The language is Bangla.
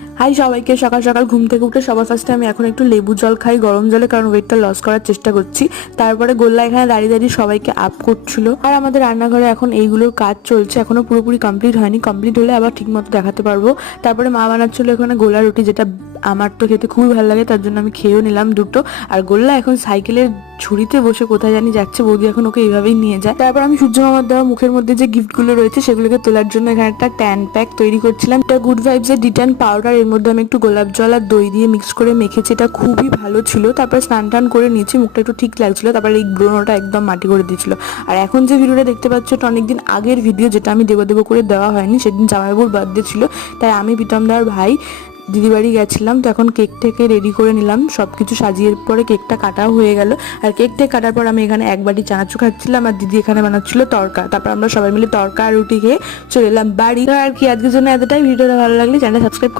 হাই সবাইকে, সকাল সকাল ঘুম থেকে উঠে সবার ফার্স্টে আমি এখন একটু লেবু জল খাই গরম জলে, কারণ ওয়েটটা লস করার চেষ্টা করছি। তারপরে গোল্লা এখানে দাঁড়িয়ে দাঁড়িয়ে সবাইকে আপ করছিল। আর আমাদের রান্নাঘরে এখন এইগুলোর কাজ চলছে, এখনো পুরোপুরি কমপ্লিট হয়নি। কমপ্লিট হলে আবার ঠিক মতো দেখাতে পারবো। তারপরে মা বানাচ্ছিল এখানে গোলা রুটি, যেটা আমার তো খেতে খুবই ভালো লাগে, তার জন্য আমি খেয়েও নিলাম দুটো। আর গোল্লা এখন সাইকেলের ঝুড়িতে বসে কোথায় জানি যাচ্ছে, বৌদি এখন ওকে এইভাবেই নিয়ে যায়। তারপর আমি সূর্য মামার দেওয়া মুখের মধ্যে যে গিফটগুলো রয়েছে সেগুলোকে তোলার জন্য এখানে একটা ট্যান প্যাক তৈরি করছিলাম। এটা গুড ভাইবস এর ডিট্যান পাউডার, এর মধ্যে আমি একটু গোলাপ জল আর দই দিয়ে মিক্স করে মেখেছি। এটা খুবই ভালো ছিল। তারপরে স্নান টান করে নিয়েছি, মুখটা একটু ঠিক লাগছিল। তারপরে এই ব্রণটা একদম মাটি করে দিয়েছিল। আর এখন যে ভিডিওটা দেখতে পাচ্ছ, এটা অনেকদিন আগের ভিডিও, যেটা আমি দেবো করে দেওয়া হয়নি। সেদিন জামাইবাবুর বার্থডে ছিল, তাই আমি প্রীতম দার ভাই দিদি বাড়ি গেছিলাম। তো এখন কেক থেকে রেডি করে নিলাম, সবকিছু সাজিয়ে পরে কেকটা কাটাও হয়ে গেল। আর কেকটা কাটার পর আমি এখানে এক বাটি চানাচু খাচ্ছিলাম, আর দিদি এখানে বানাচ্ছিল তড়কা। তারপর আমরা সবাই মিলে তড়কা আর রুটি খেয়ে চলে এলাম বাড়ি। আর কি, আজকের জন্য এতটাই। ভিডিওটা ভালো লাগলে চ্যানেল সাবস্ক্রাইব